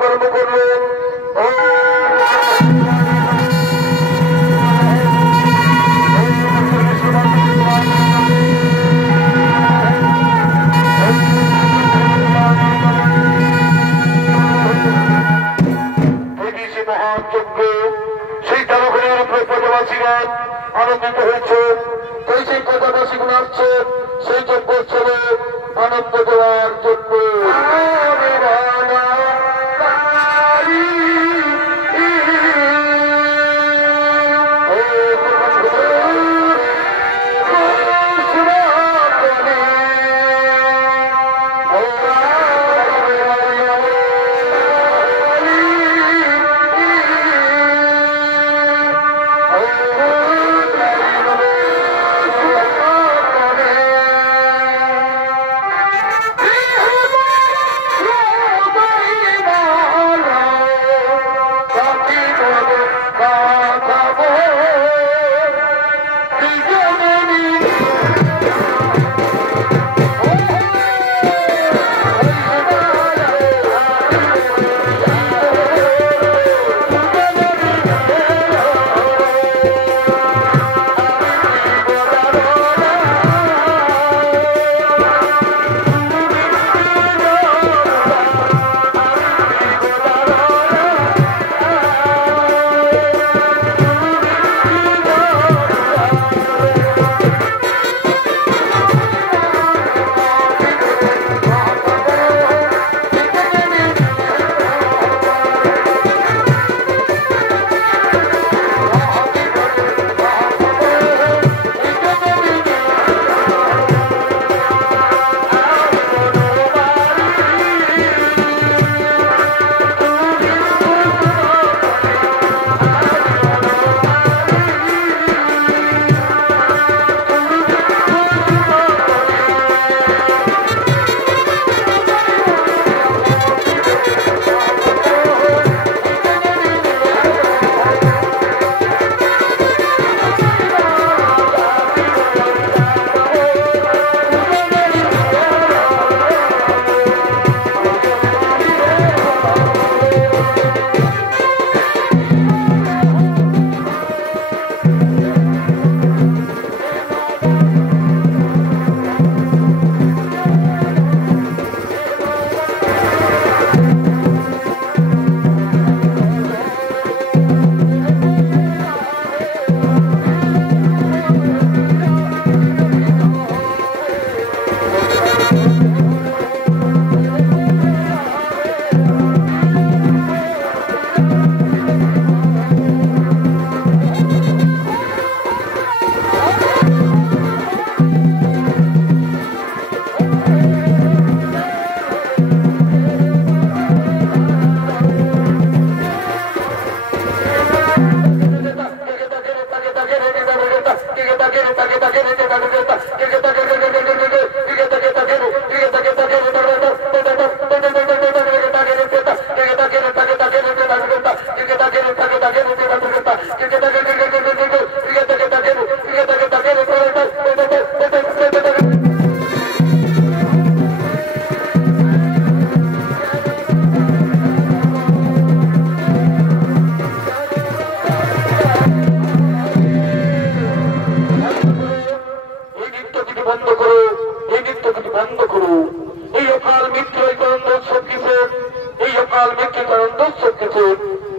কর্ম করলেন। মহাযজ্ঞ সেই তারকের উপরে প্রজাবাসীগণ আনন্দিত হয়েছে। তাই সেই প্রজাবাসীগুলো আসছে সেই যজ্ঞ উৎসবে আনন্দ দেওয়ার জন্য।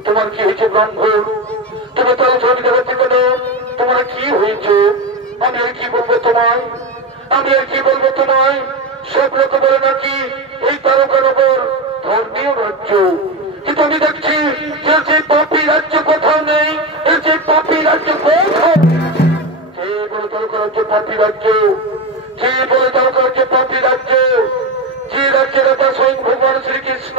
তোমার কি হয়েছে ব্রাহ্মণ? তুমি তার ঝড়ি দেখাতে কেন? তোমার কি হয়েছে? আমি আর কি বলবো তোমায়? আমি আর কি বলবো তোমায়? সব লোক বলে নাকি এই তারকানগর ধর্মীয় রাজ্য, কিন্তু আমি দেখছি যে সেই পাপী রাজ্য কোথাও নেই। এই সেই পাপী রাজ্য কোথাও যে বলে তারকা রাজ্য পাপী রাজ্য, যে বলে তারকা রাজ্য পাপী রাজ্য, যে রাজ্যের রাজা স্বয়ং ভগবান শ্রীকৃষ্ণ,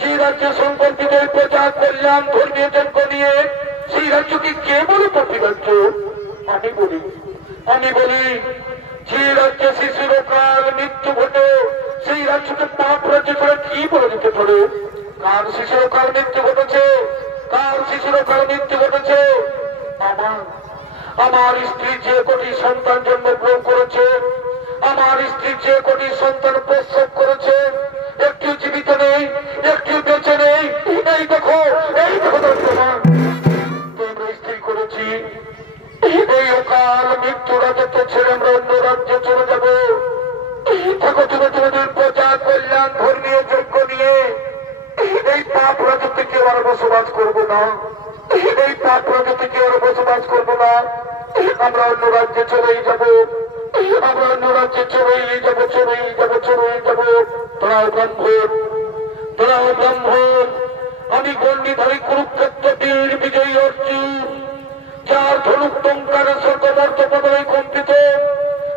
যে রাজ্যে সম্পর্কিত প্রচার করলাম ধর্মীয় যজ্ঞ নিয়ে, সেই রাজ্যকে কে বলে পাপী রাজ্য? আমি বলি যে রাজ্যে শিশুর কাল মৃত্যু ঘটে সেই রাজ্যকে পাপ রাজ্য করে কি বলে দিতে পারে? কার শিশুর কাল মৃত্যু ঘটেছে? কার শিশুর কাল মৃত্যু ঘটেছে? আমার স্ত্রী যে কোটি সন্তান জন্মগ্রহণ করেছে, আমার স্ত্রী যে কোটি সন্তান প্রসব করেছে, একটিও জীবিত নেই, একটিও বেঁচে নেই। এই দেখো তার প্রমাণ। আমরা স্থির করেছি এই অকাল মৃত্যু রাজত্ব ছেড়ে আমরা অন্য রাজ্যে চলে যাব। দেখো তোমাদের প্রজা কল্যাণ ধর্মীয় যজ্ঞ নিয়ে এই পাপ রাজত্বে কেউ আর বসবাস করবো না, এই পাপ রাজত্বে কেউ আর বসবাস করবো না। আমরা অন্য রাজ্যে চলেই যাব, আমরা অন্য রাজ্যে চলেই যাব। তোরাও ব্রাহ্মণ, আমি গণ্ডিধারী কুরুক্ষেত্র বীর বিজয়ী অর্জুন, যার ধনুক টঙ্কারে স্বর্গমর্ত পদয় কম্পিত,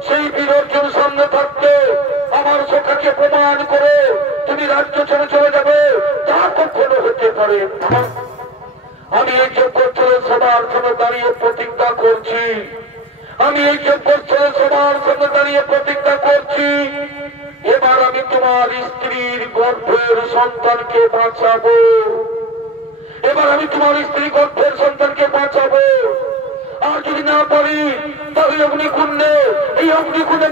সেই বীর অর্জুন সামনে থাকতে আমার সখাকে প্রমাণ করে তুমি রাজ্য ছেড়ে চলে যাবে, তা কখনো হতে পারে না। আমি এই যজ্ঞস্থলে সবার সামনে দাঁড়িয়ে প্রতিজ্ঞা করছি, আমি এই যজ্ঞস্থলে সবার সামনে দাঁড়িয়ে প্রতিজ্ঞা করছি, এবার আমি তোমার স্ত্রীর গর্ভের সন্তানকে বাঁচাবো, এবার আমি তোমার স্ত্রী গর্ভের সন্তানকে বাঁচাবো। আর যদি না পারি তাহলে অগ্নিকুণ্ডে, এই অগ্নিকুণ্ডে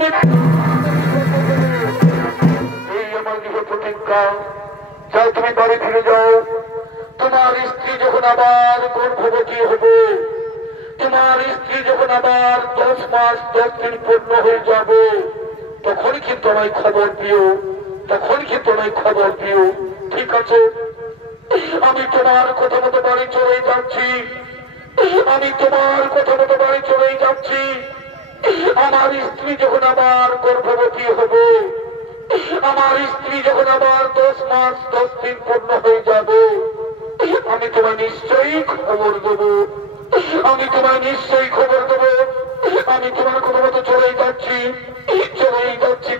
এই আমার গৃহ প্রতিজ্ঞা। যাও তুমি বাড়ি ফিরে যাও। তোমার স্ত্রী যখন আবার গর্ভবতী হবে, তোমার স্ত্রী যখন আবার 10 মাস 10 দিন পূর্ণ হয়ে যাবে, তখন কিন্তু আমায় খবর দিও, তখন কিন্তু আমায় খবর দিও। ঠিক আছে? আমি তোমার কথা মতো বাড়ি চলে যাচ্ছি, আমি তোমার কথা মতো বাড়ি চলেই যাচ্ছি। আমার স্ত্রী যখন আবার গর্ভবতী হবে, আমার স্ত্রী যখন আবার 10 মাস 10 দিন পূর্ণ হয়ে যাবে, আমি তোমায় নিশ্চয়ই খবর দেবো, আমি তোমায় নিশ্চয়ই খবর দেবো। আমি তোমার কথা মতো চলেই যাচ্ছি, চলেই যাচ্ছি।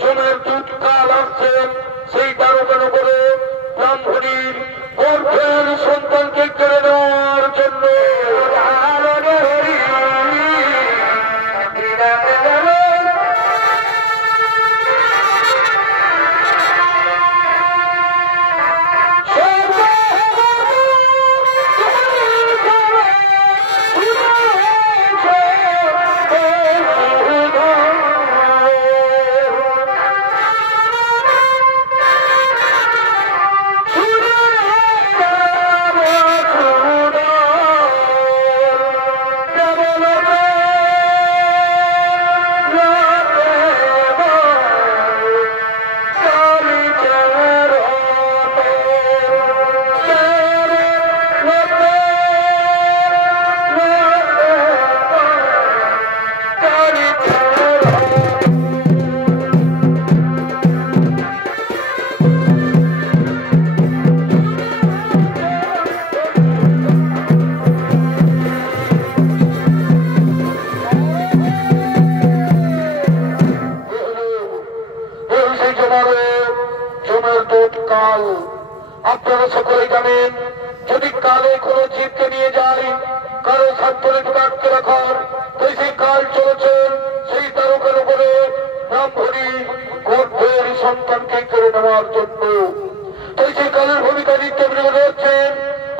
জমের দুধ কাল আসছে, সেই দারোগানগরে ব্রাহ্মণীর গর্ভের সন্তানকে কেড়ে নেওয়ার জন্য কাল। আপনারা সকলে জানেন, যদি কালে কোনো জীবকে নিয়ে যায়, কারো সান্ত্বনে আটকে রাখার, তাই সেই কাল চলেছেন সেই তারকার উপরে ব্রাহ্মণী গর্ভের সন্তানকে কেড়ে নেওয়ার জন্য। তাই সেই কালের ভূমিকা নিতে রয়েছেন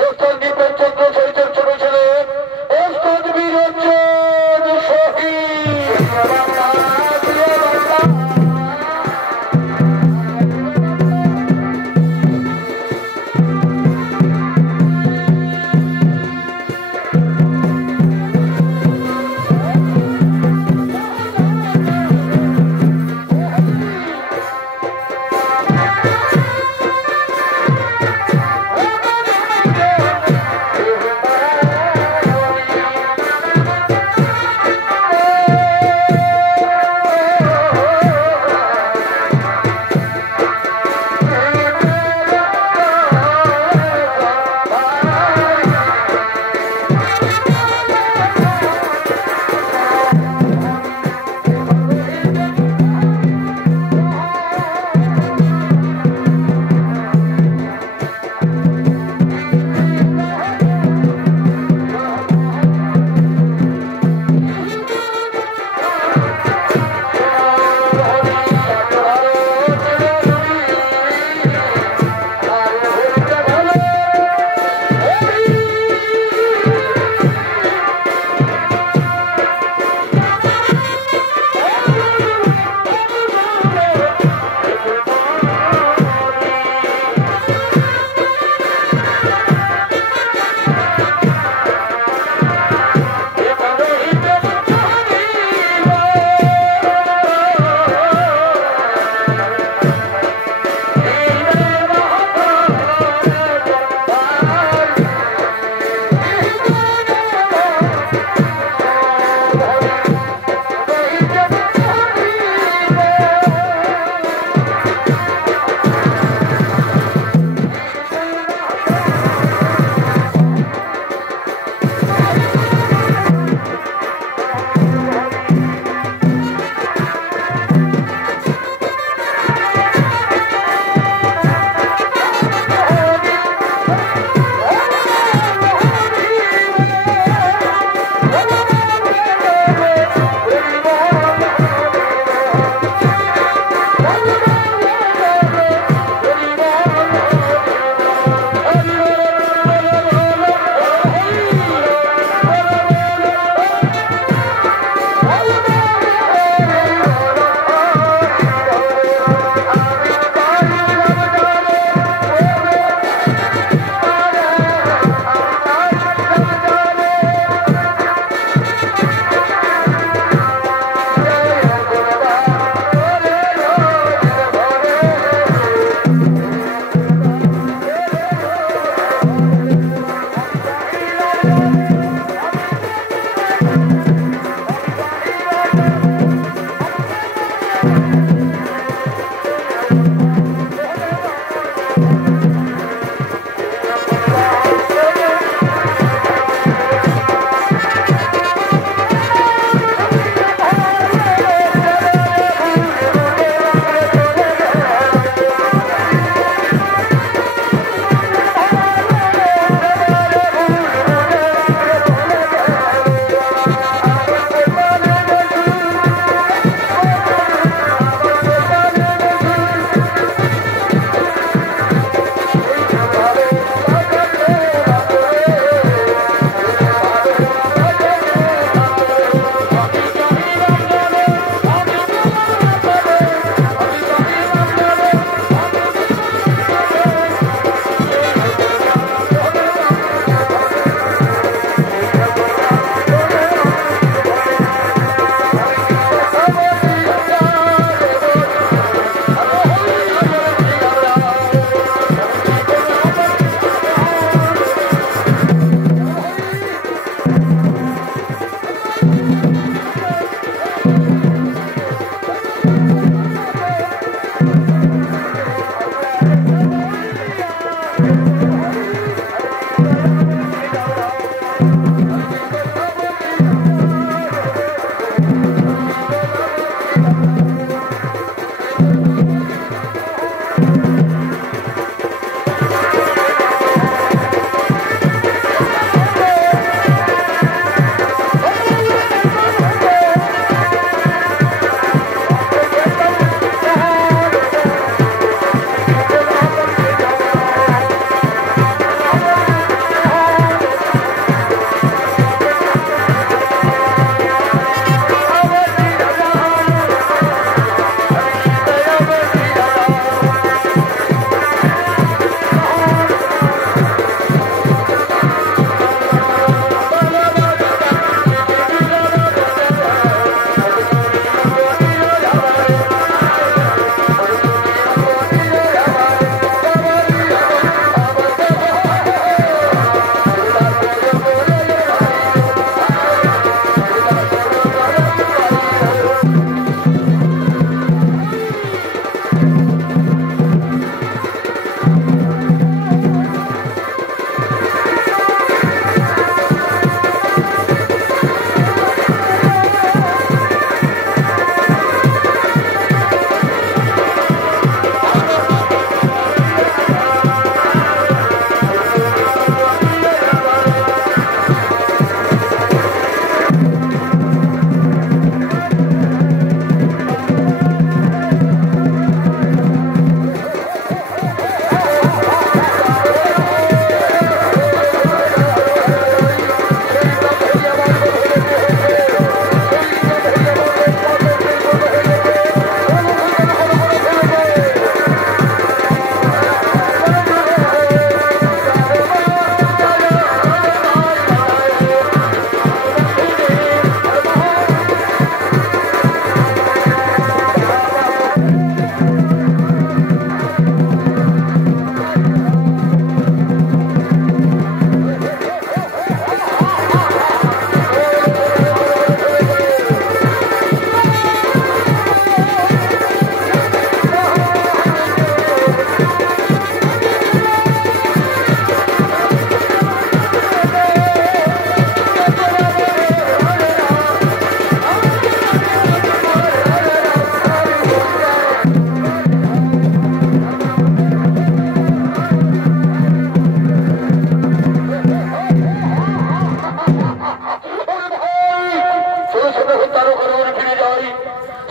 ওস্তাদ নিপেনচন্দ্র চরিত্রের ছোট ছেলে ওস্তাদ বীরঞ্জন শহীদ।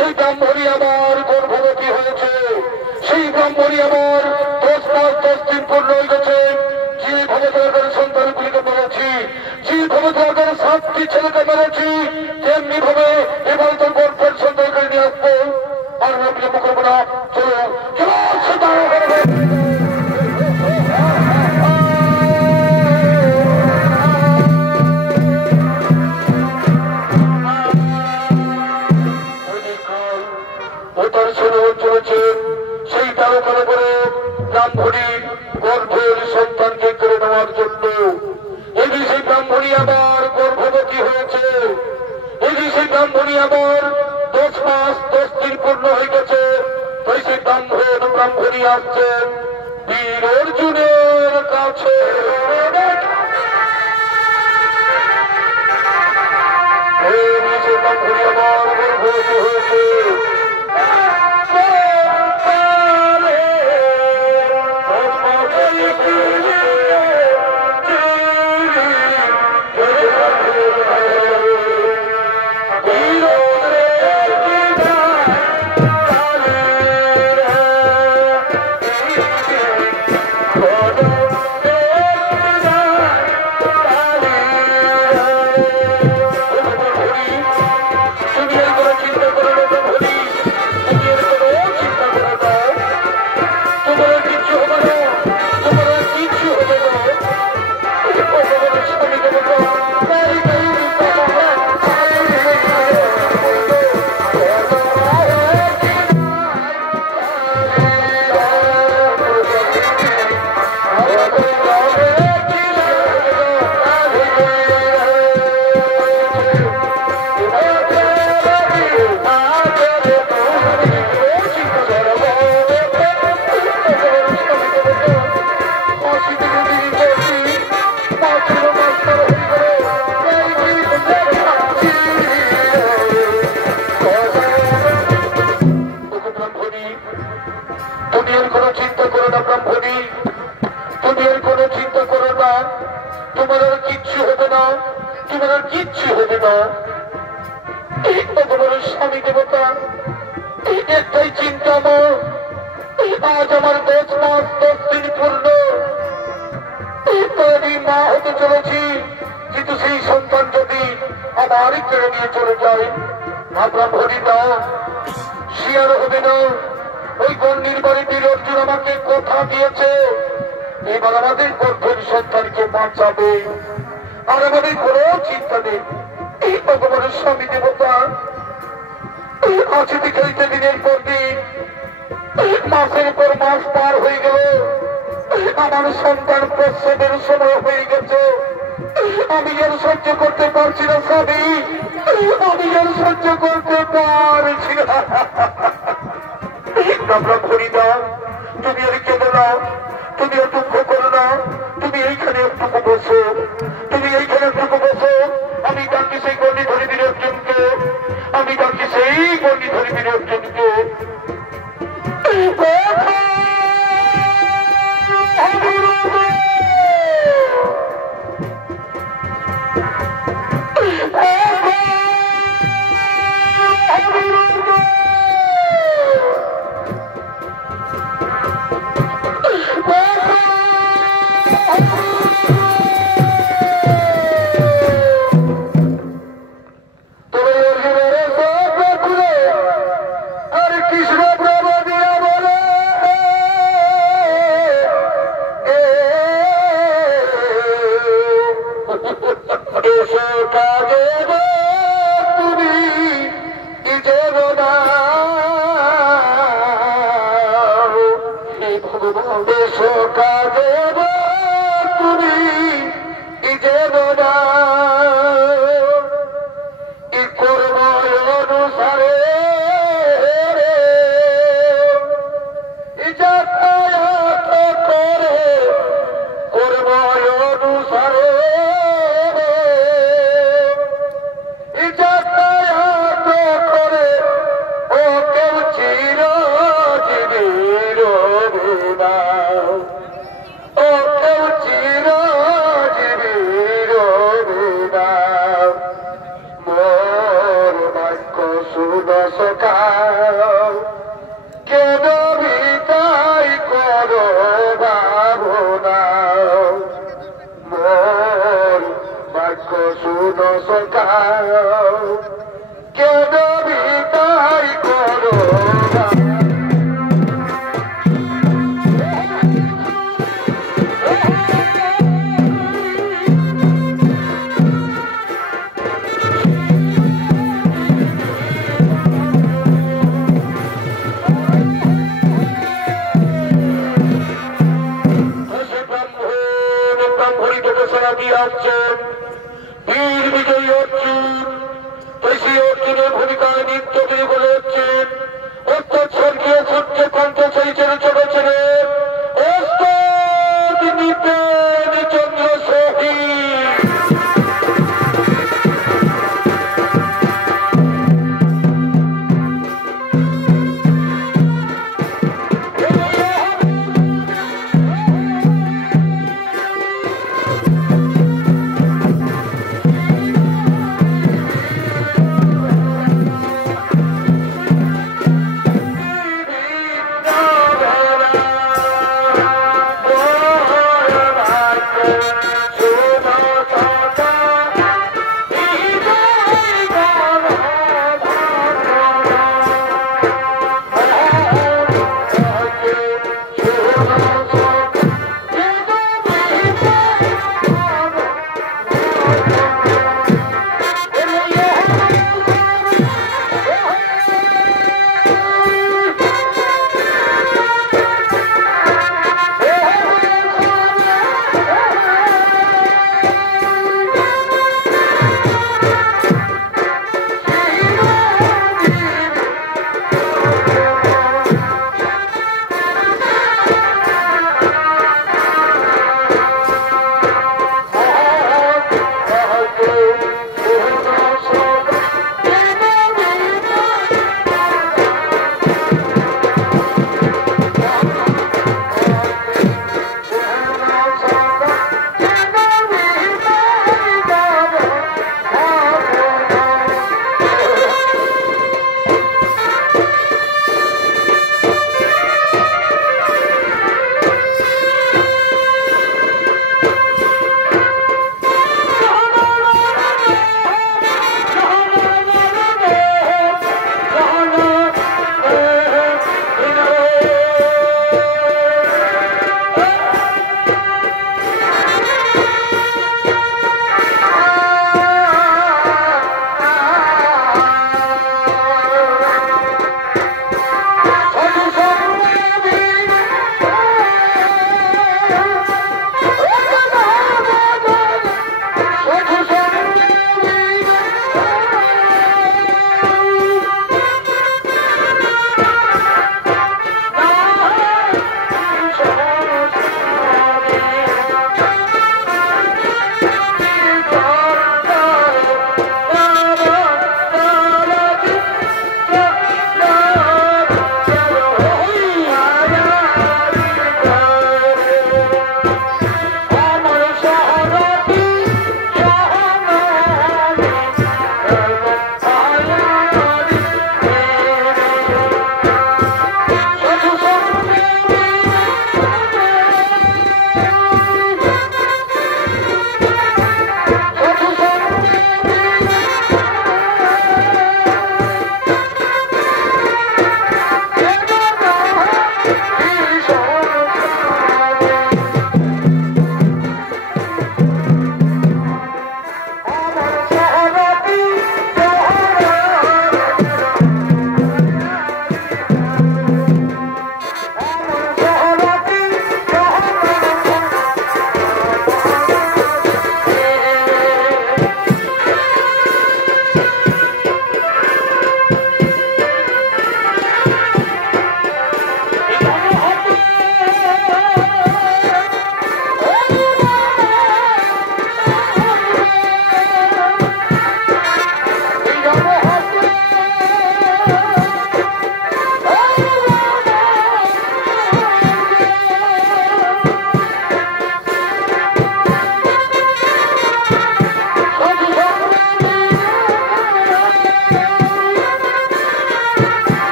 সেই ব্রাহ্মণী আমার গর্ভবতী হয়েছে, সেই ব্রাহ্মণী আমার 10 মাস 10 দিন পূর্ণ হয়ে গেছে। যেভাবে দরকার সন্তানগুলিকে মেরেছি, যেভাবে দরকার 7টি ছেলেকে মেরেছি, তেমনি ভাবে এবার তো গর্ভের সন্তানকে নিয়ে আসবো। আর আপনি মুখে বলা চলো চলো সেটা চলেছে। সেই তারকার করে ব্রাহ্মণী গর্ভের সন্তানকে কেড়ে নেওয়ার জন্য এদিকে সেই ব্রাহ্মণী আবার গর্ভবতী হয়েছে, এদিকে সেই ব্রাহ্মণী আবার 10 মাস 10 দিন পূর্ণ হয়ে গেছে। তাই সেই ব্রাহ্মণী আসছেন বীর অর্জুনের কাছে। ব্রাহ্মণী আবার গর্ভবতী হয়েছে। স্বামী দেবতা একটাই চিন্তা আমার, আজ আমার 10 মাস 10 দিন পূর্ণ, আমি মা হতে চলেছি, কিন্তু সেই সন্তান যদি আমার কেড়ে নিয়ে চলে যায়, আমরা ভরি না, সে আর হবে না। ওই গণ্ডির বাড়ি বীর অর্জুন আমাকে কথা দিয়েছে, এবার আমাদের গর্ভের সন্তানকে বাঁচাবে, আর আমাদের কোনো চিন্তা নেই। এই ভগবানের স্বামী দেবতা আছে দেখাইতে দিনের পর দিন, মাসের পর মাস পার হয়ে গেল, আমার সন্তান প্রসবের সময় হয়ে গেছে, আমি যেন সহ্য করতে পারছি না স্বামী, আমি যেন সহ্য করতে পারছি না। আমরা ভরি না, তুমি আর কেঁদো না, তুমি আর দুঃখ করো না, তুমি এইখানে একটুকু বসো, তুমি এইখানে একটুকু বসো। আমি ডাকি সেই গণ্ডি ধরে বীর অর্জুনকে, আমি ডাকি সেই গণ্ডি ধরে বীর অর্জুনকে। অর্জুন, বীর বিজয়ী অর্জুন, সেই অর্জুনের ভূমিকায় নৃত্য তিনি বলে হচ্ছেন অর্থাৎ স্বর্গীয় সূর্য কণ্ঠ সেই ছেলে ছোট ছেলে নিপেন চন্দ্র সহি।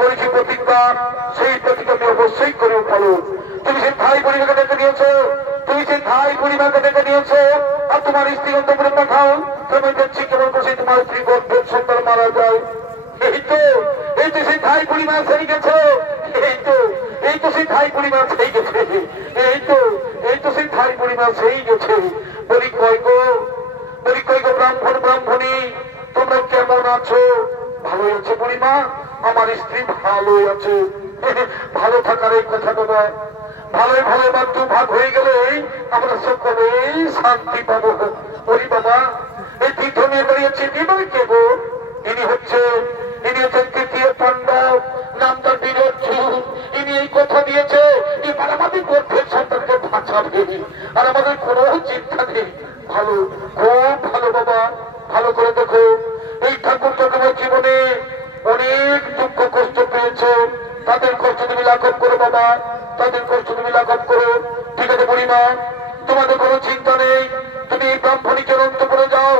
করেছি প্রতিজ্ঞা, সেই প্রতিজ্ঞা তুমি অবশ্যই করে পালো। তুমি সেই ভাই পরিবারকে ডেকে নিয়েছো, তুমি সেই ভাই পরিবারকে ডেকে নিয়েছো, আর তোমার স্ত্রী অন্তপুরে পাঠাও। তুমি দেখছি কেমন করে তোমার স্ত্রী গর্ভের সন্তান মারা যায়। এই তো সেই ভাই পরিবার সেই গেছে, এই তো সেই ভাই পরিবার সেই গেছে, এই তো সেই ভাই পরিবার সেই গেছে। বলি কয় গো ব্রাহ্মণ ব্রাহ্মণী, তোমরা কেমন আছো? ভালো আছে বুড়িমা, আমার স্ত্রী ভালো আছে। ভালো থাকার এই কথা বাবা, ভালো ভালো বাদ্য ভাগ হয়ে গেলে আমরা সকলেই শান্তি পাবো। বলি বাবা, এই তীর্থ নিয়ে দাঁড়িয়েছে এবার কে গো? ইনি হচ্ছেন তৃতীয় পাণ্ডব, নামটা বিরোধী। ইনি এই কথা দিয়েছে এবার আমাদের গর্ভের সন্তানকে বাঁচাবে, আর আমাদের কোনো চিন্তা নেই। ভালো, খুব ভালো বাবা, ভালো করে দেখো। এই ঠাকুর তোমার জীবনে অনেক দুঃখ কষ্ট পেয়েছে, তাদের কষ্ট তুমি লাঘব করো বাবা, তাদের কষ্ট তুমি লাঘব করো। ঠিক আছে বুড়িমা, তোমাদের কোনো চিন্তা নেই। তুমি এই ব্রাহ্মণীকে অন্তপুরে যাও,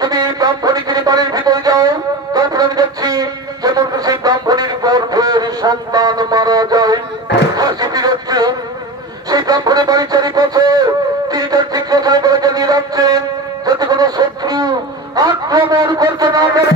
তুমি এই ব্রাহ্মণীকে বাড়ির ভিতরে যাও। তারপরে আমি দেখছি যেমন সেই ব্রাহ্মণীর গর্ভের সন্তান মারা যায়, হাসি ফিরচ্ছে। সেই ব্রাহ্মণের বাড়ি চারিপাশে তিনি তার তীক্ষ্ণ করে চালিয়ে রাখছেন, যাতে কোনো শত্রু আক্রমণ করতে না পারে।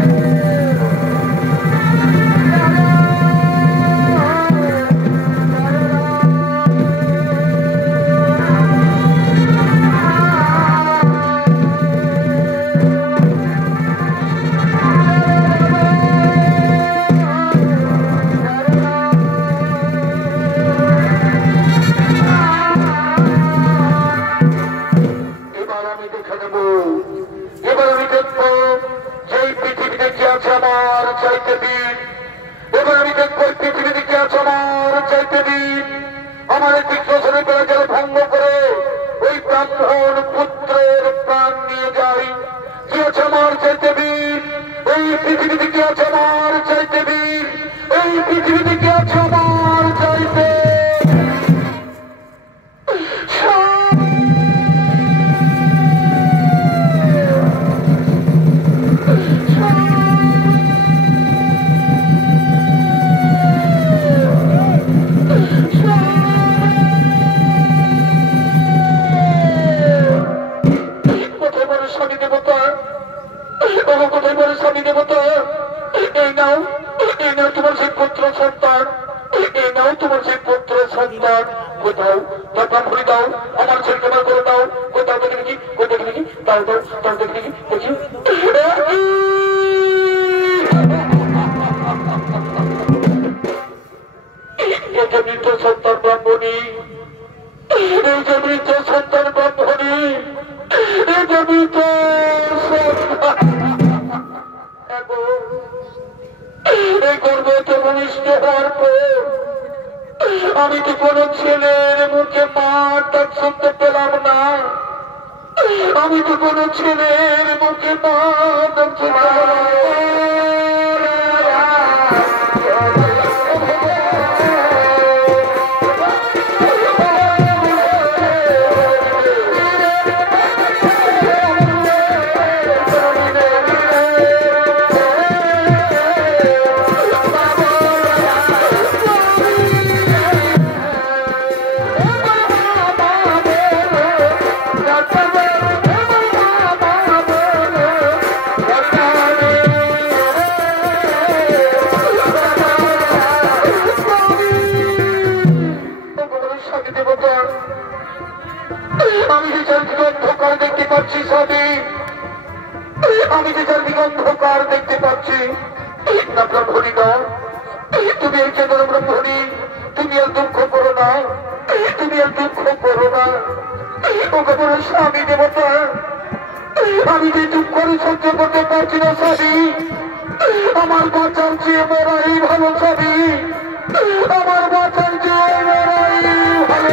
আমি তো কোন ছেলের মুখে মার ডাক শুনতে পেলাম না, আমি তো কোন ছেলের মুখে মার ডাক শুনতে পেলাম। আমি যে চারদিকে অন্ধকার দেখতে পাচ্ছি স্বামী, আমি যে চারদিকে অন্ধকার দেখতে পাচ্ছি না ব্রহ্মণী না, তুমি এই চেতন ব্রহ্মণী, তুমি আর দুঃখ করো না, তুমি আর দুঃখ করো না। ওকে বলো স্বামী দেবতা, আমি যে দুঃখ করে সহ্য করতে পারছি না স্বামী, আমার বাঁচার চেয়ে মরাই ভালো স্বামী, আমার বাঁচার চেয়ে মরাই ভালো।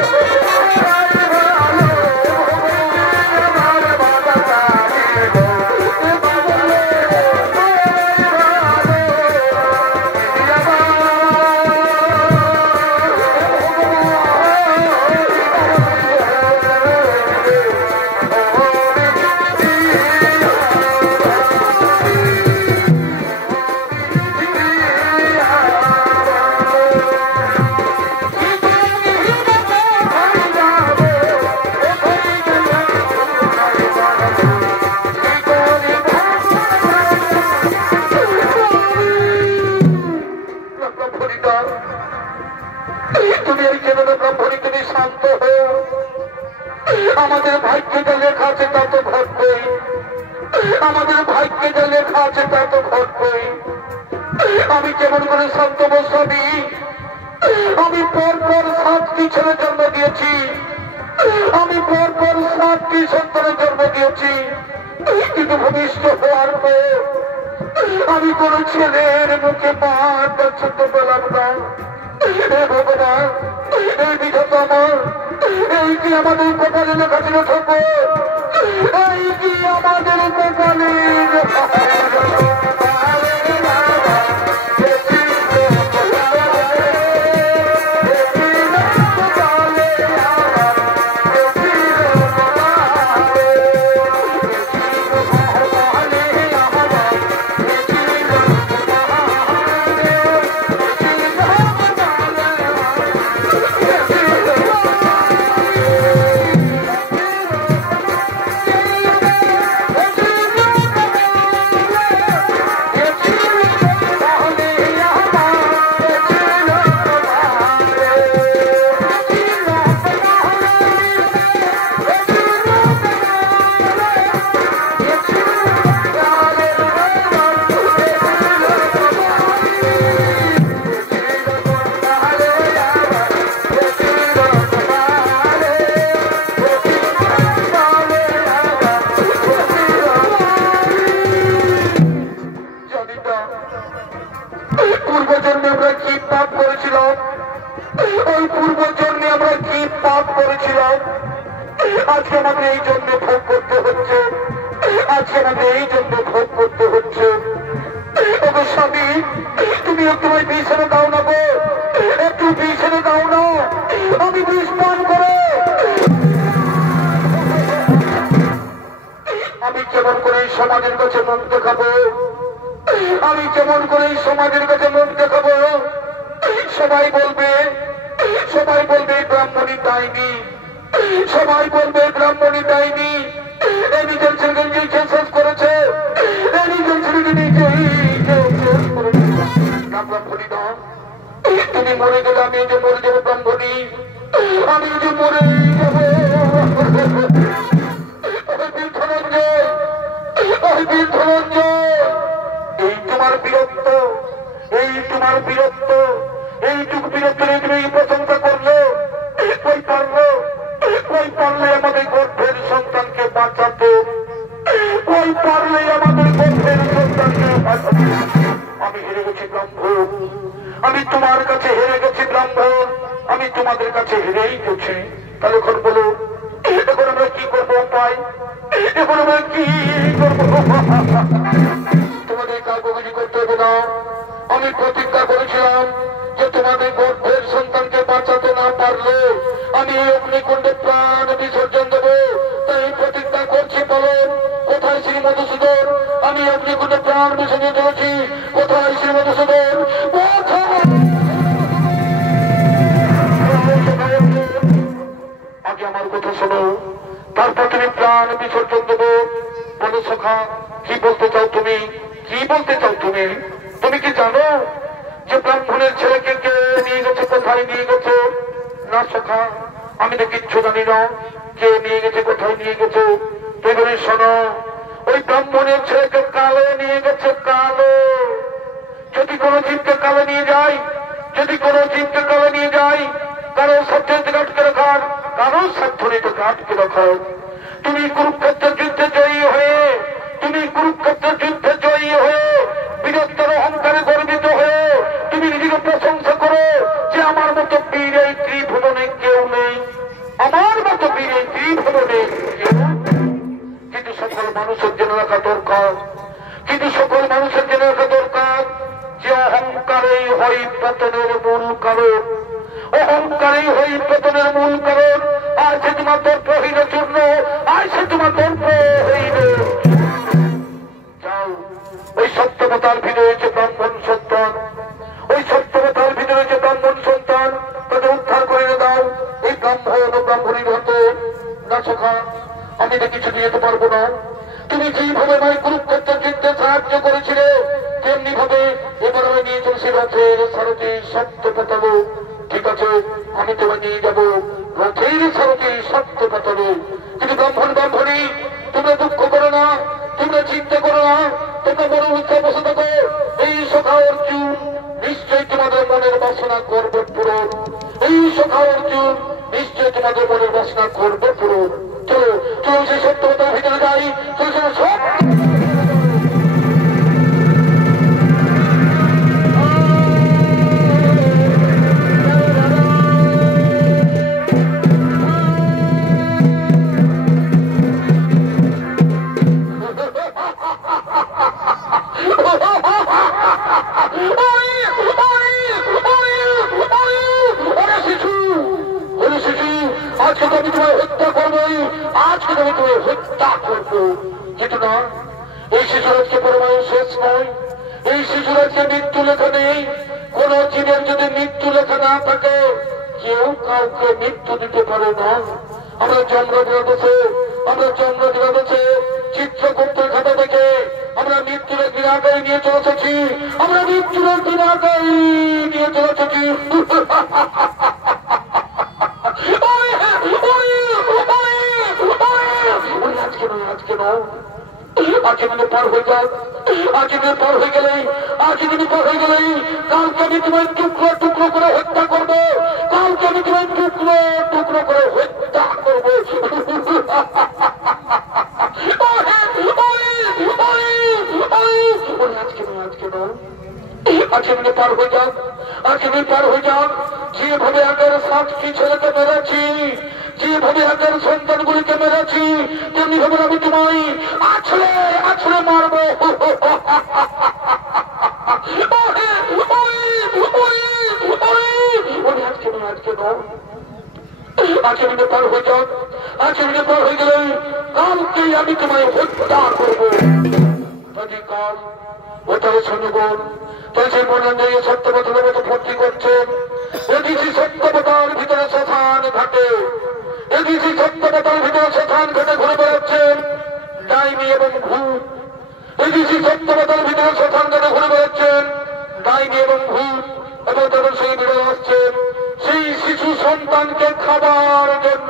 তুমি এই জীবনে ব্রাহ্মণী তুমি শান্ত হও। আমাদের ভাগ্যে যা লেখা আছে তা তো ঘটবেই, আমাদের ভাগ্যে যা লেখা আছে তা তো ঘটবেই। আমি কেমন করে শান্ত বসাবি? আমি পরপর 7টি ছেলে জন্ম দিয়েছি, আমি পরপর 7টি সন্তানের জন্ম দিয়েছি, কিন্তু ভূমিষ্ঠ হওয়ার পর আমি কোন ছেলের মুখে পান পছন্দ পেলাম না। হে ভগবান, এই বিধাতা আমার, এই কি আমাদের কপালে লেখা ছিল ঠাকুর? এই কি আমাদের কপালে পূর্বজন্মে আমরা কি পাপ করেছিলাম, ওই পূর্বজন্মে আমরা কি পাপ করেছিলাম, আজকে আমাদের এই জন্য ভোগ করতে হচ্ছে, আজকে আমাদের এই জন্য ভোগ করতে হচ্ছে। ওগো স্বামী, তুমি একটু ওই বিষ এনে দাও না গো, একটু বিষ এনে দাও না, আমি বিষ পান করে আমি কেমন করে এই সমাজের কাছে মুখ দেখাবো, আমি কেমন করে এই সমাজের কাছে মুখ দেখাবো? সবাই বলবে, সবাই বলবে ব্রাহ্মণী ডাইনি, সবাই বলবে ব্রাহ্মণী ডাইনি। এই নিজের ছেলেকে নিজেই শেষ করেছে, এই নিজের ছেলেকে নিজেই শেষ করেছে। ব্রাহ্মণী না, তুমি মরে গেলে আমি যে মরে যাবো ব্রাহ্মণী, আমি যে মরে যাবো। এই তোমার বীরত্ব, এই তোমার বীরত্ব, এইটুকু বীরত্ব নিয়ে তুমি প্রশংসা করলে কই পারলো, কই পারলে আমাদের গর্ভের সন্তানকে বাঁচাতে, কই পারলে আমাদের গর্ভের সন্তানকে বাঁচাতে। আমি হেরে গেছি ব্রাহ্মণ, আমি তোমার কাছে হেরে গেছি ব্রাহ্মণ, আমি তোমাদের কাছে হেরেই গেছি। তাহলে এখন বলো, এখন আমরা কি করবো? উপায় এখন আমরা কি করবো? তোমাদের কাগজি করতে হবে না। আমি প্রতিজ্ঞা করেছিলাম যে তোমাদের গর্ভের সন্তানকে বাঁচাতে না পারলে আমি এই অগ্নিকুণ্ডে প্রাণ বিসর্জন দেবো। তাই প্রতিজ্ঞা করছি, বলেন কোথায় শ্রী মধুসূদন? আমি অগ্নিকুণ্ডে প্রাণ বিসর্জন দিয়েছি, কোথায় শ্রী মধুসূদন? আগে আমার কথা শোনো, তারপর তুমি প্রাণ বিসর্জন দেবো। বলো সখা, কি বলতে চাও তুমি? কি বলতে চাও তুমি? তুমি কি জানো যে ব্রাহ্মণের ছেলেকে কে নিয়ে গেছে, কোথায় নিয়ে গেছে? না সখা, আমি তো কিচ্ছু জানি না কে নিয়ে গেছে, কোথায় নিয়ে গেছে। তুই বলি শোনো, ওই ব্রাহ্মণের ছেলেকে কালো নিয়ে গেছে, কালো। যদি কোনো জীবকে কালো নিয়ে যায়, যদি কোনো জীবকে কালো নিয়ে যায়, কারো সাধ্যে আটকে রাখার, কারো সাধ্য আটকে রাখার। তুমি কুরুক্ষেত্রের যুদ্ধে জয়ী হয়ে, তুমি কুরুক্ষেত্রের যুদ্ধে জয়ী হয়ে বীরত্বের অহংকারে গর্বিত হয়ে তুমি নিজেকে প্রশংসা করো যে আমার মতো বীর এই ত্রিভুবনে কেউ নেই, আমার মতো বীর এই ত্রিভুবনে কেউ। কিন্তু সকল মানুষের জেনে রাখা দরকার, কিন্তু সকল মানুষের জেনে রাখা দরকার যে অহংকারেই হয় পতনের মূল কারণ, অহংকারেই হয় পতনের মূল কারণ। আর সে তোমার দর্প হইল চূর্ণ, আর সে তোমার দর্প হইল। যাও, ওই সত্যবতার ভিতরে রয়েছে ব্রাহ্মণ সন্তান, ওই সত্যবতার ভিতরে রয়েছে ব্রাহ্মণ সন্তান, তাদের উদ্ধার করে দাও। এই ব্রাহ্মণ ও ব্রাহ্মণীর হতে না সখা, আমি তো কিছু দিতে পারবো না। তুমি যেইভাবে ভাই কুরুক্ষেত্রের যুদ্ধে সাহায্য করেছিলে, তেমনি ভাবে এবার আমি নিয়ে চলছি রথের সারথি সত্য পাতাবো। ঠিক আছে, আমি তোমায় নিয়ে যাবো রথের সারথি সত্য পাতাবো। কিন্তু ব্রাহ্মণী তোমরা দুঃখ করো না, তোমরা চিন্তা করো না, তোমরা মনে উৎসাহ বসে থাকো। এই সখা অর্জুন নিশ্চয়ই তোমাদের মনের বাসনা করবে পূরণ। এই সখা অর্জুন নিশ্চয় তোমাদের মনের বাসনা করবে পূরণ। চলো চলো সেই সত্যতার ভিতরে যাই। চলো চলো সব কিন্তু না, এই শিশুরাজকে পরমায়ু শেষ নয়। এই শিশুরাজকে মৃত্যু লেখা নেই। কোন জীবের যদি মৃত্যু লেখা না থাকে কেউ কাউকে মৃত্যু দিতে পারে না। আমরা জন্মদিবসে চিত্রগুপ্তের খাতা থেকে আমরা মৃত্যুর দিন আগেই নিয়ে চলেছি। আমরা মৃত্যুর দিন আগেই নিয়ে চলেছি। আজকে নয়, আজকে দিনে পার হয়ে যাক। আজকে দিনে পার হয়ে গেলেই কালকে আমি তোমায় টুকরো টুকরো করে হত্যা করবো। কালকে আমি তোমায় টুকরো টুকরো করে হত্যা করবো। আজকে দিনে পার হয়ে যাক। যেভাবে আগের 7টি ছেলেকে মেরেছি, যেভাবে আগের সন্তানগুলিকে মেরেছি, তেমনি ভাবে আমি তোমায় আছড়ে আছড়ে মারবো। আজকে দিনে পার হয়ে যাক। আজকে দিনে পার হয়ে গেলে কালকেই আমি তোমায় হত্যা করবো। কাল ওটাও শুনবন সেই মনে সত্যবতার মতো ভর্তি করছেন। এদিকে সত্যবতার ভিতরে শ্মশান ঘাটে, ঘুরে বেড়াচ্ছেন ডাইনি এবং ভূত। এদিকে সত্যবতার ভিতরে শ্মশান ঘাটে ঘুরে বেড়াচ্ছেন ডাইনি এবং ভূত। এবং তাদের সেই বেড়ে আসছেন সেই শিশু সন্তানকে খাবার জন্য।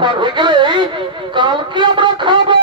পার হয়ে গেলে কালকে আমরা খাবো।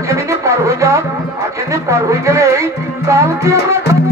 আজকে দিনে পার হয়ে যাক, আজকে দিনে পার হয়ে গেলেই কালকে আমরা খাবো।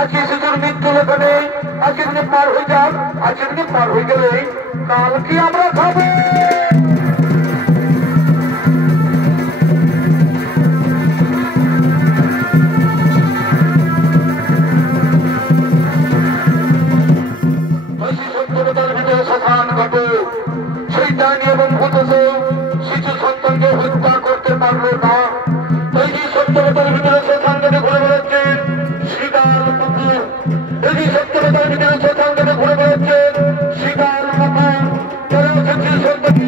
আজকে শিশুর মৃত্যু লেখানে আজকে দিনে পার হয়ে যাক, আজকে দিনে পার হয়ে গেলে কালকে আমরা খাবো। শ্মশান ঘটে সেই ডাইনি এবং ভূতেছে শিশু সন্তানকে হত্যা করতে পারলো না। এই যে সত্যতার ভিতরে শ্মশান ঘাটে ঘুরে বেড়াচ্ছেন শিকার কুকুর, এই যে সত্যতার ভিতরে শ্মশান ঘাটে ঘুরে বেড়াচ্ছেন শিকার কুকুর, তারা শিশু সন্তানকে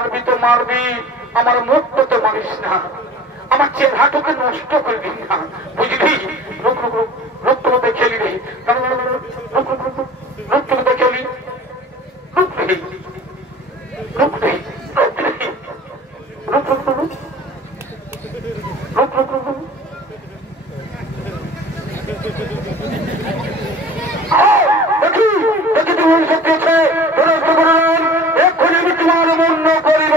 মারবি তো মারবি, আমার মুখটা তো মারিস না, আমার চেহারাটাকে নষ্ট করবি না, বুঝলি? রুক রুক রুক রুক, তোমাদের খেলি রে, রুক রুক রুক রুক, তোমাদের খেলি, রুক রে রুক রে রুক রে, রুক রুক রুক রুক রুক রুক রুক। দেখি দেখি তুমি সত্যি আছে, এক্ষুনি আমি তোমার মূল্য করিব।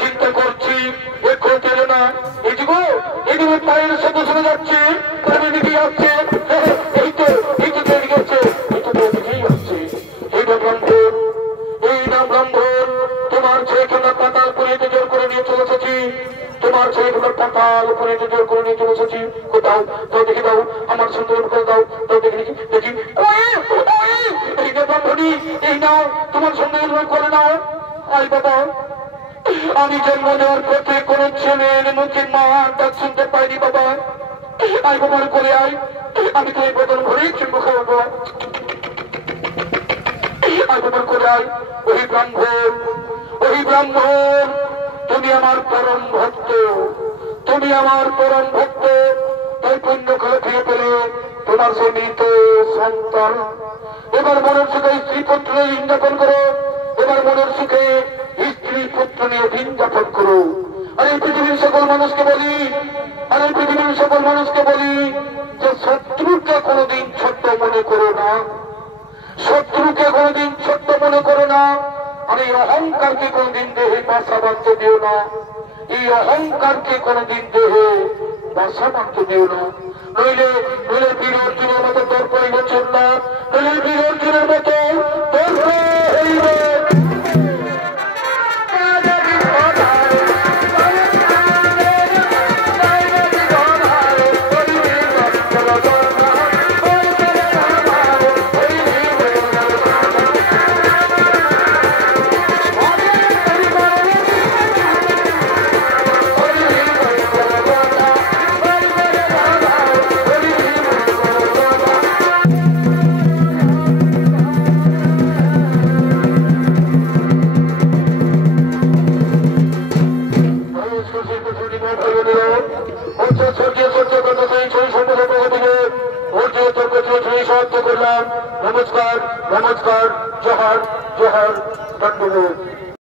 চিন্তা করছি না এদিকে পায়ের সাথে চলে যাচ্ছে, এদিকে আসছে, এই তো এদিকে আসছে, এদিকেই আসছে। এই নাম ব্রাহ্মণ, তোমার ছেলেখানা পাতাল করে জোর করে নিয়ে চলে এসেছি, তোমার ছেলেখানা পাতাল করে জোর করে নিয়ে চলে এসেছি। কোথাও তাও দেখে দাও, আমার সুন্দর করে দাও, তাও দেখে দেখি দেখি এই না ব্রাহ্মণী, এই নাও তোমার সুন্দর করে নাও। আই বাবা, আমি জন্ম নেওয়ার পথে কোন ছেলের মুখে মা ডাক শুনতে পাইনি বাবা। আই বাবার করে আয়, আমি তো এই বদল ঘরে চুম্ব খাওয়াবো। আই বাবার করে আয়। ওই ব্রাহ্মণ, তুমি আমার পরম ভক্ত, তুমি আমার পরম ভক্ত। তাই পুণ্য করে ফিরে পেলে তোমার সেই মৃত সন্তান। এবার মনের সুখে স্ত্রী পুত্র দিন যাপন করো, এবার মনের সুখে স্ত্রী পুত্র নিয়ে দিন যাপন করো। আর এই পৃথিবীর সকল মানুষকে বলি, আর এই পৃথিবীর সকল মানুষকে বলি যে শত্রুকে কোনোদিন ছোট্ট মনে করো না, শত্রুকে কোনোদিন ছোট্ট মনে করো না। আর এই অহংকারকে কোনোদিন দেহে বাসা বাঁধতে দিও না, এই অহংকারকে কোনোদিন দেহে বাসা বাঁধতে দিও না। নইলে নইলে বীর অর্জুনের মতো দর্প হইবে চন্না, নইলে বীর অর্জুনের মতো দর্প হইবে। নমস্কার, নমস্কার, জোহার, জোহার, ধন্যবাদ।